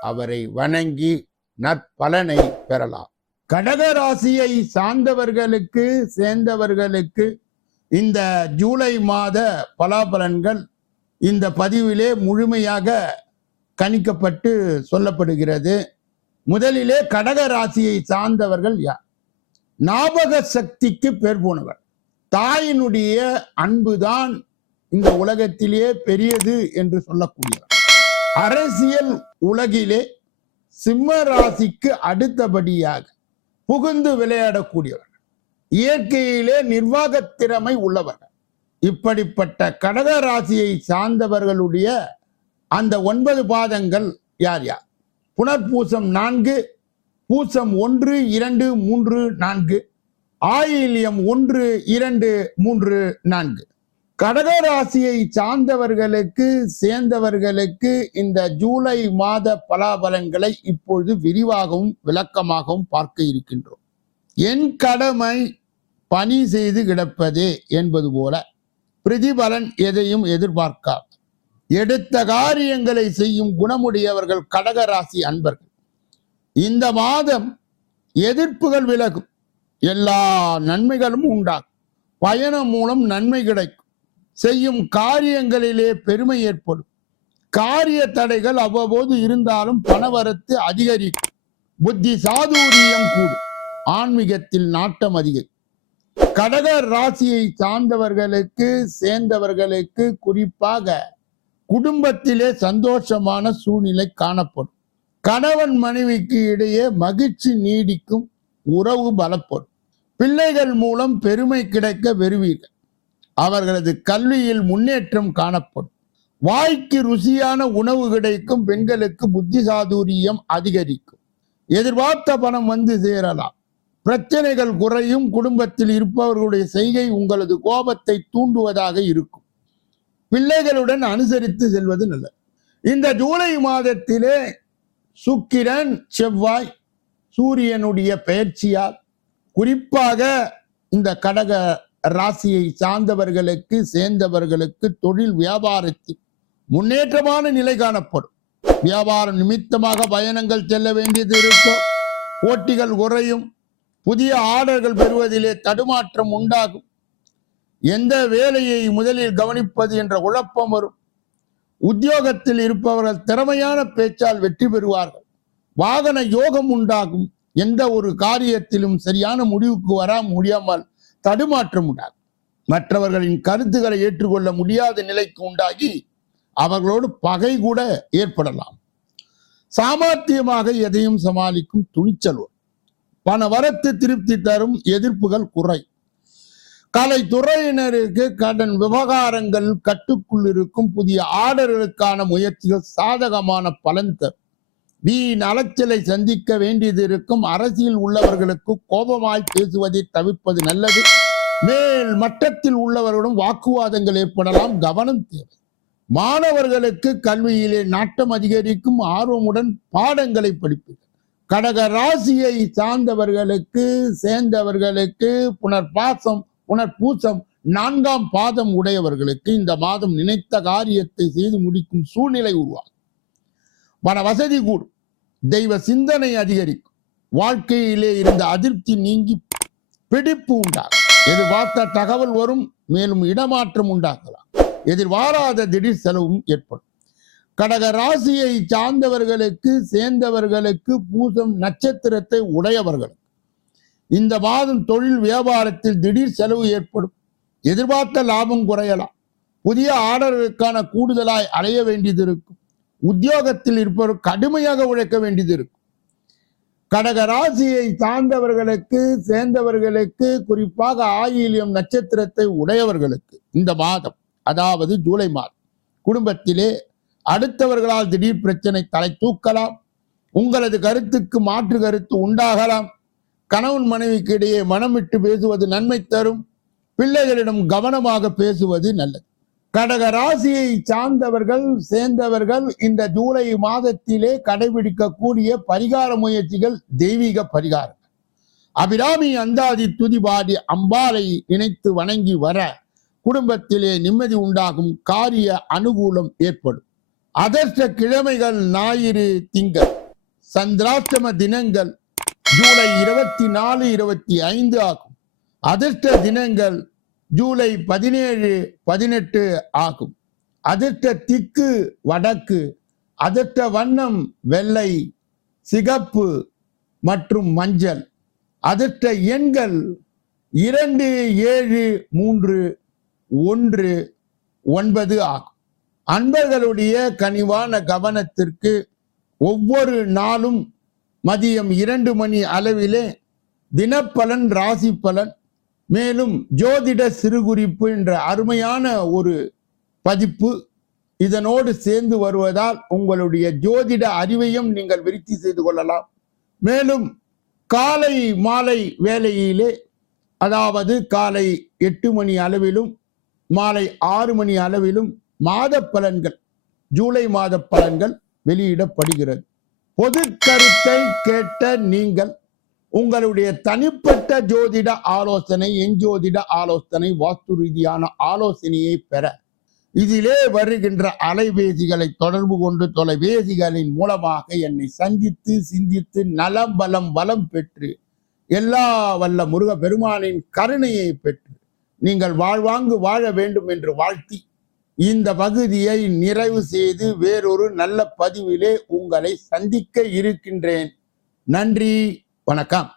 அவரை வணங்கி நற்பலனை பெறலாம். கடக ராசியை சார்ந்தவர்களுக்கு சேர்ந்தவர்களுக்கு இந்த ஜூலை மாத பலாபலன்கள் இந்த பதிவிலே முழுமையாக கணிக்கப்பட்டு சொல்லப்படுகிறது. முதலிலே கடக ராசியை சார்ந்தவர்கள் யார்? ஞாபக சக்திக்கு பேர் போனவர். தாயினுடைய அன்புதான் இந்த உலகத்திலே பெரியது என்று சொல்லக்கூடியவர். அரசியல் உலகிலே சிம்ம ராசிக்கு அடுத்தபடியாக புகுந்து விளையாடக்கூடியவர். இயற்கையிலே நிர்வாக திறமை உள்ளவர். இப்படிப்பட்ட கடக ராசியை சார்ந்தவர்களுடைய அந்த ஒன்பது பாதங்கள் யார் யார்? புனர்பூசம் நான்கு பூசம் ஒன்று இரண்டு மூன்று நான்கு ஆயில்யம் ஒன்று இரண்டு மூன்று நான்கு. கடகராசியை சார்ந்தவர்களுக்கு சேர்ந்தவர்களுக்கு இந்த ஜூலை மாத பலாபலன்களை இப்பொழுது விரிவாகவும் விளக்கமாகவும் பார்க்க இருக்கின்றோம். என் கடமை பணி செய்து கிடப்பதே என்பது போல பிரதிபலன் எதையும் எதிர்பார்க்காது. எடுத்த காரியங்களை செய்யும் குணமுடையவர்கள் கடகராசி அன்பர்கள். இந்த மாதம் எதிர்ப்புகள் விலகும். எல்லா நன்மைகளும் உண்டாகும். பயணம் மூலம் நன்மை கிடைக்கும். செய்யும் காரியங்களிலே பெருமை ஏற்படும். காரிய தடைகள் அவ்வப்போது இருந்தாலும் பணவரத்து அதிகரிக்கும். புத்தி சாதுரியம் கூடும் ஆன்மீகத்தில் நாட்டம் அதிகரிக்கும் கடக ராசியை சார்ந்தவர்களுக்கு சேர்ந்தவர்களுக்கு குறிப்பாக குடும்பத்திலே சந்தோஷமான சூழ்நிலை காணப்படும். கணவன் மனைவிக்கு இடையே மகிழ்ச்சி நீடிக்கும் உறவு பலப்படும். பிள்ளைகள் மூலம் பெருமை கிடைக்க வெறுவீர்கள் அவர்களது கல்வியில் முன்னேற்றம் காணப்படும். வாய்க்கு ருசியான உணவு கிடைக்கும் பெண்களுக்கு புத்தி சாதுரியம் அதிகரிக்கும். எதிர்பார்த்த பணம் வந்து சேரலாம். பிரச்சனைகள் குறையும் குடும்பத்தில் இருப்பவர்களுடைய செய்கை உங்களது கோபத்தை தூண்டுவதாக இருக்கும். பிள்ளைகளுடன் அனுசரித்து செல்வது நல்லது. இந்த ஜூலை மாதத்திலே சுக்கிரன் செவ்வாய் சூரியனுடைய பெயர்ச்சியால் குறிப்பாக இந்த கடக ராசியை சார்ந்தவர்களுக்கு சேர்ந்தவர்களுக்கு தொழில் வியாபாரத்தில் முன்னேற்றமான நிலை காணப்படும். வியாபாரம் நிமித்தமாக பயணங்கள் செல்ல வேண்டியது இருக்கும். போட்டிகள் குறையும். புதிய ஆர்டர்கள் பெறுவதிலே தடுமாற்றம் உண்டாகும். எந்த வேலையை முதலில் கவனிப்பது என்ற குழப்பம் வரும். உத்தியோகத்தில் இருப்பவர்கள் திறமையான பேச்சால் வெற்றி பெறுவார்கள். வாகன யோகம் உண்டாகும். எந்த ஒரு காரியத்திலும் சரியான முடிவுக்கு வர முடியாமல் தடுமாற்றம் உண்டாகும். மற்றவர்களின் கருத்துக்களை ஏற்றுக்கொள்ள முடியாத நிலைக்கு உண்டாகி அவர்களோடு பகை கூட ஏற்படலாம். சாமர்த்தியமாக எதையும் சமாளிக்கும் துணிச்சல் பண வரத்து திருப்தி தரும் எதிர்ப்புகள் குறை. கலைத்துறையினருக்கு கடன் விவகாரங்கள் கட்டுக்குள் இருக்கும் புதிய ஆர்டர்களுக்கான முயற்சிகள் சாதகமான பலன் தரும். வீண் அலைச்சலை சந்திக்க வேண்டியது இருக்கும். அரசியல் உள்ளவர்களுக்கு கோபமாய் பேசுவதை தவிர்ப்பது நல்லது. மேல் மட்டத்தில் உள்ளவர்களும் வாக்குவாதங்கள் ஏற்படலாம். கவனம் தேவை. மாணவர்களுக்கு கல்வியிலே நாட்டம் அதிகரிக்கும். ஆர்வமுடன் பாடங்களை படிப்பீர்கள். கடக ராசியை சார்ந்தவர்களுக்கு சேர்ந்தவர்களுக்கு புனர்பாசம் புனர்பூசம் நான்காம் பாதம் உடையவர்களுக்கு இந்த மாதம் நினைத்த காரியத்தை செய்து முடிக்கும் சூழ்நிலை உருவாகும். பண வசதி கூடும் தெய்வ சிந்தனை அதிகரிக்கும். வாழ்க்கையிலே இருந்த அதிருப்தி நீங்கி பிடிப்பு உண்டாகும். எதிர்பார்த்த தகவல் வரும் மேலும் இடமாற்றம் உண்டாகலாம். எதிர்பாராத திடீர் செலவும் ஏற்படும். கடக ராசியை சார்ந்தவர்களுக்கு சேர்ந்தவர்களுக்கு பூசம் நட்சத்திரத்தை உடையவர்களுக்கு இந்த மாதம் தொழில் வியாபாரத்தில் திடீர் செலவு ஏற்படும். எதிர்பார்த்த லாபம் குறையலாம். புதிய ஆர்டர்களுக்கான கூடுதலாய் அலைய வேண்டியது இருக்கும். உத்தியோகத்தில் இருப்பவர் கடுமையாக உழைக்க வேண்டியது இருக்கும். கடகராசியை சார்ந்தவர்களுக்கு சேர்ந்தவர்களுக்கு குறிப்பாக ஆயிலியம் நட்சத்திரத்தை உடையவர்களுக்கு இந்த மாதம் அதாவது ஜூலை மாதம் குடும்பத்திலே அடுத்தவர்களால் திடீர் பிரச்சனை தலை தூக்கலாம் உங்களது கருத்துக்கு மாற்று கருத்து உண்டாகலாம் கணவன் மனைவிக்கு இடையே மனம் விட்டு பேசுவது நன்மை தரும் பிள்ளைகளிடம் கவனமாக பேசுவது நல்லது. கடக ராசியை சார்ந்தவர்கள் சேர்ந்தவர்கள் இந்த ஜூலை மாதத்திலே கடைபிடிக்கக்கூடிய பரிகார முயற்சிகள் தெய்வீக பரிகாரம் அபிராமி அந்தாதி துதிபாடி அம்பாலை நினைத்து வணங்கி வர குடும்பத்திலே நிம்மதி உண்டாகும் காரிய அனுகூலம் ஏற்படும். அதர்ஷ்ட கிழமைகள் ஞாயிறு திங்கள் சந்திராஷ்டம தினங்கள் ஜூலை இருபத்தி நாலு இருபத்தி ஐந்து ஆகும். அதிர்ஷ்ட தினங்கள் ஜூலை பதினேழு பதினெட்டு ஆகும். அதிர்ஷ்ட திக்கு வடக்கு அதிர்ஷ்ட வண்ணம் வெள்ளை சிகப்பு மற்றும் மஞ்சள். அதிர்ஷ்ட எண்கள் இரண்டு ஏழு மூன்று ஒன்று ஒன்பது ஆகும். அன்பர்களுடைய கனிவான கவனத்திற்கு ஒவ்வொரு நாளும் மதியம் இரண்டு மணி அளவிலே தினப்பலன் ராசி பலன் மேலும் ஜோதிட சிறுகுறிப்பு என்ற அருமையான ஒரு பதிப்பு இதனோடு சேர்ந்து வருவதால் உங்களுடைய ஜோதிட அறிவையும் நீங்கள் விருத்தி செய்து கொள்ளலாம். மேலும் காலை மாலை வேலையிலே அதாவது காலை எட்டு மணி அளவிலும் மாலை ஆறு மணி அளவிலும் மாத பலன்கள் ஜூலை மாத பலன்கள் வெளியிடப்படுகிறது. பொது கருத்தை கேட்ட நீங்கள் உங்களுடைய தனிப்பட்ட ஜோதிட ஆலோசனை எஞ்சோதிட ஆலோசனை வாஸ்து ரீதியான ஆலோசனையை பெற. இதிலே வருகின்ற அலைபேசிகளை தொடர்பு கொண்டு தொலைபேசிகளின் மூலமாக என்னை சந்தித்து சிந்தித்து நலம் பலம் வளம் பெற்று எல்லா வல்ல முருக பெருமானின் கருணையை பெற்று நீங்கள் வாழ்வாங்கு வாழ வேண்டும் என்று வாழ்த்தி இந்த பகுதியை நிறைவு செய்து வேறொரு நல்ல பதிவிலே உங்களை சந்திக்க இருக்கின்றேன். நன்றி. வணக்கம்